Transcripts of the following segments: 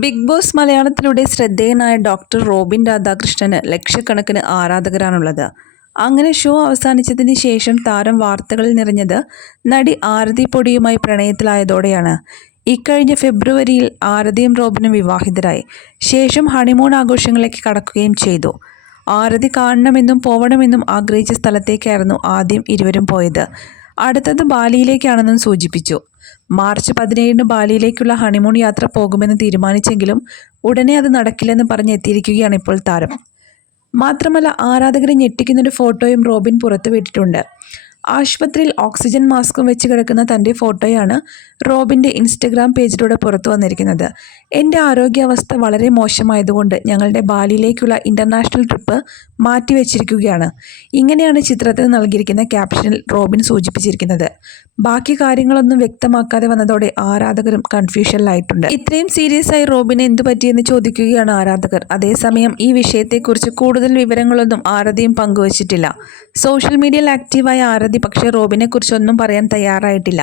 Big boss മലയാളത്തിലൂടെ ശ്രദ്ധേയനായ doctor Robin രാധാകൃഷ്ണന് ലക്ഷക്കണക്കിന് ആരാധകരാണുള്ളത്. അങ്ങനെ ഷോ അവസാനിച്ചതിന് ശേഷം താരം വാർത്തകളിൽ നിറഞ്ഞത് നടി ആരതി പൊടിയുമായി പ്രണയത്തിലായതോടെയാണ്. ഇക്കഴിഞ്ഞ ഫെബ്രുവരിയിൽ ആരതിയും റോബിനും വിവാഹിതരായി. ശേഷം ഹണിമൂൺ ആഘോഷങ്ങളിലേക്ക് കടക്കുകയും ചെയ്തു. ആരതി കാണണമെന്നും പോവണമെന്നും ആഗ്രഹിച്ച സ്ഥലത്തേക്കായിരുന്നു ആദ്യം ഇരുവരും പോയത്. അടുത്തത് ബാലിയിലേക്കാണെന്നും സൂചിപ്പിച്ചു. മാർച്ച് 17 ബാലിയിലേക്കുള്ള ഹണിമൂൺ യാത്ര പോകുമെന്ന് തീരുമാനിച്ചെങ്കിലും ഉടനെ അത് നടക്കില്ലെന്ന് പറഞ്ഞെത്തിയിരിക്കുകയാണ് ഇപ്പോൾ താരം. മാത്രമല്ല, ആരാധകരെ ഞെട്ടിക്കുന്നൊരു ഫോട്ടോയും റോബിൻ പുറത്തുവിട്ടിട്ടുണ്ട്. ആശുപത്രിയിൽ ഓക്സിജൻ മാസ്കും വെച്ച് കിടക്കുന്ന തൻ്റെ ഫോട്ടോയാണ് റോബിൻ്റെ ഇൻസ്റ്റഗ്രാം പേജിലൂടെ പുറത്തു വന്നിരിക്കുന്നത്. എൻ്റെ ആരോഗ്യാവസ്ഥ വളരെ മോശമായതുകൊണ്ട് ഞങ്ങളുടെ ബാലിയിലേക്കുള്ള ഇൻ്റർനാഷണൽ ട്രിപ്പ് മാറ്റിവെച്ചിരിക്കുകയാണ്. ഇങ്ങനെയാണ് ചിത്രത്തിന് നൽകിയിരിക്കുന്ന ക്യാപ്ഷനിൽ റോബിൻ സൂചിപ്പിച്ചിരിക്കുന്നത്. ബാക്കി കാര്യങ്ങളൊന്നും വ്യക്തമാക്കാതെ വന്നതോടെ ആരാധകരും കൺഫ്യൂഷനിലായിട്ടുണ്ട്. ഇത്രയും സീരിയസ് ആയി റോബിന് എന്തു പറ്റിയെന്ന് ചോദിക്കുകയാണ് ആരാധകർ. അതേസമയം ഈ വിഷയത്തെക്കുറിച്ച് കൂടുതൽ വിവരങ്ങളൊന്നും ആരതിയും പങ്കുവച്ചിട്ടില്ല. സോഷ്യൽ മീഡിയയിൽ ആക്റ്റീവായ ആരതി പക്ഷേ റോബിനെക്കുറിച്ചൊന്നും പറയാൻ തയ്യാറായിട്ടില്ല.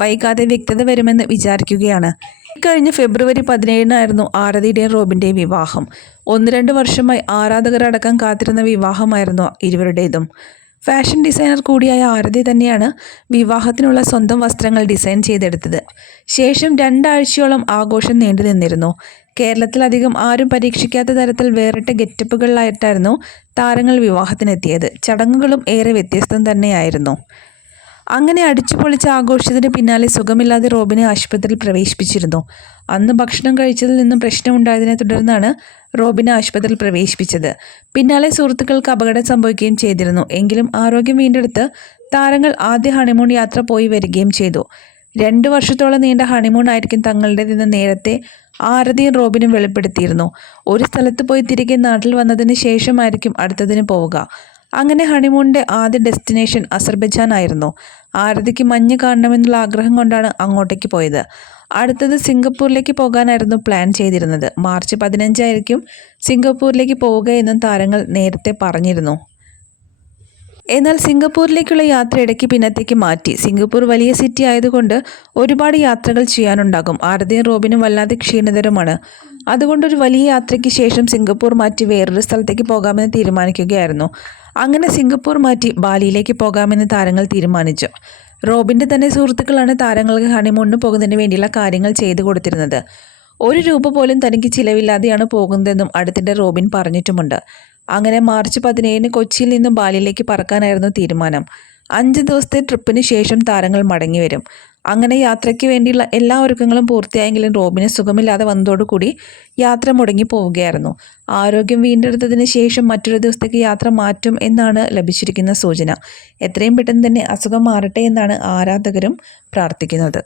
വൈകാതെ വ്യക്തത വരുമെന്ന് വിചാരിക്കുകയാണ്. ഇക്കഴിഞ്ഞ ഫെബ്രുവരി 17 ആരതിയുടെയും റോബിൻ്റെയും വിവാഹം. 1-2 വർഷമായി ആരാധകരടക്കം കാത്തിരുന്ന വിവാഹമായിരുന്നു ഇരുവരുടേതും. ഫാഷൻ ഡിസൈനർ കൂടിയായ ആരതി തന്നെയാണ് വിവാഹത്തിനുള്ള സ്വന്തം വസ്ത്രങ്ങൾ ഡിസൈൻ ചെയ്തെടുത്തത്. ശേഷം 2 ആഴ്ചയോളം ആഘോഷം നീണ്ടു നിന്നിരുന്നു. കേരളത്തിലധികം ആരും പരീക്ഷിക്കാത്ത തരത്തിൽ വേറിട്ട ഗെറ്റപ്പുകളിലായിട്ടായിരുന്നു താരങ്ങൾ വിവാഹത്തിനെത്തിയത്. ചടങ്ങുകളും ഏറെ വ്യത്യസ്തം തന്നെയായിരുന്നു. അങ്ങനെ അടിച്ചുപൊളിച്ച് ആഘോഷത്തിന് പിന്നാലെ സുഖമില്ലാതെ റോബിനെ ആശുപത്രിയിൽ പ്രവേശിപ്പിച്ചിരുന്നു. അന്ന് ഭക്ഷണം കഴിച്ചതിൽ നിന്നും പ്രശ്നമുണ്ടായതിനെ തുടർന്നാണ് റോബിനെ ആശുപത്രിയിൽ പ്രവേശിപ്പിച്ചത്. പിന്നാലെ സുഹൃത്തുക്കൾക്ക് അപകടം സംഭവിക്കുകയും ചെയ്തിരുന്നു. എങ്കിലും ആരോഗ്യം വീണ്ടെടുത്ത് താരങ്ങൾ ആദ്യ ഹണിമൂൺ യാത്ര പോയി വരികയും ചെയ്തു. 2 വർഷത്തോളം നീണ്ട ഹണിമൂൺ ആയിരിക്കും തങ്ങളുടേതെന്ന് നേരത്തെ ആരതിയും റോബിനും വെളിപ്പെടുത്തിയിരുന്നു. ഒരു സ്ഥലത്ത് പോയി തിരികെ നാട്ടിൽ വന്നതിന് ശേഷമായിരിക്കും അടുത്തതിന് പോവുക. അങ്ങനെ ഹണിമൂണിൻ്റെ ആദ്യ ഡെസ്റ്റിനേഷൻ അസർബൈജാൻ ആയിരുന്നു. ആരതിക്ക് മഞ്ഞ് കാണണമെന്നുള്ള ആഗ്രഹം കൊണ്ടാണ് അങ്ങോട്ടേക്ക് പോയത്. അടുത്തത് സിംഗപ്പൂരിലേക്ക് പോകാനായിരുന്നു പ്ലാൻ ചെയ്തിരുന്നത്. മാർച്ച് 15 ആയിരിക്കും സിംഗപ്പൂരിലേക്ക് പോവുക എന്നും താരങ്ങൾ നേരത്തെ പറഞ്ഞിരുന്നു. എന്നാൽ സിംഗപ്പൂരിലേക്കുള്ള യാത്ര ഇടയ്ക്ക് പിന്നത്തേക്ക് മാറ്റി. സിംഗപ്പൂർ വലിയ സിറ്റി ആയതുകൊണ്ട് ഒരുപാട് യാത്രകൾ ചെയ്യാനുണ്ടാകും. ആരതിയും റോബിനും വല്ലാതെ ക്ഷീണിതരുമാണ്. അതുകൊണ്ട് ഒരു വലിയ യാത്രയ്ക്ക് ശേഷം സിംഗപ്പൂർ മാറ്റി വേറൊരു സ്ഥലത്തേക്ക് പോകാമെന്ന് തീരുമാനിക്കുകയായിരുന്നു. അങ്ങനെ സിംഗപ്പൂർ മാറ്റി ബാലിയിലേക്ക് പോകാമെന്ന് താരങ്ങൾ തീരുമാനിച്ചു. റോബിൻ്റെ തന്നെ സുഹൃത്തുക്കളാണ് താരങ്ങൾക്ക് ഹണിമൂണിന് പോകുന്നതിന് വേണ്ടിയുള്ള കാര്യങ്ങൾ ചെയ്തു കൊടുത്തിരുന്നത്. 1 രൂപ പോലും തനിക്ക് ചിലവില്ലാതെയാണ് പോകുന്നതെന്നും അടുത്തിടെ റോബിൻ പറഞ്ഞിട്ടുമുണ്ട്. അങ്ങനെ മാർച്ച് 17 കൊച്ചിയിൽ നിന്നും ബാലിയിലേക്ക് പറക്കാനായിരുന്നു തീരുമാനം. 5 ദിവസത്തെ ട്രിപ്പിന് ശേഷം താരങ്ങൾ മടങ്ങി വരും. അങ്ങനെ യാത്രയ്ക്ക് വേണ്ടിയുള്ള എല്ലാ ഒരുക്കങ്ങളും പൂർത്തിയായെങ്കിലും റോബിന് സുഖമില്ലാതെ വന്നതോടുകൂടി യാത്ര മുടങ്ങി പോവുകയായിരുന്നു. ആരോഗ്യം വീണ്ടെടുത്തതിന് ശേഷം മറ്റൊരു ദിവസത്തേക്ക് യാത്ര മാറ്റും എന്നാണ് ലഭിച്ചിരിക്കുന്ന സൂചന. എത്രയും പെട്ടെന്ന് തന്നെ അസുഖം മാറട്ടെ എന്നാണ് ആരാധകരും പ്രാർത്ഥിക്കുന്നത്.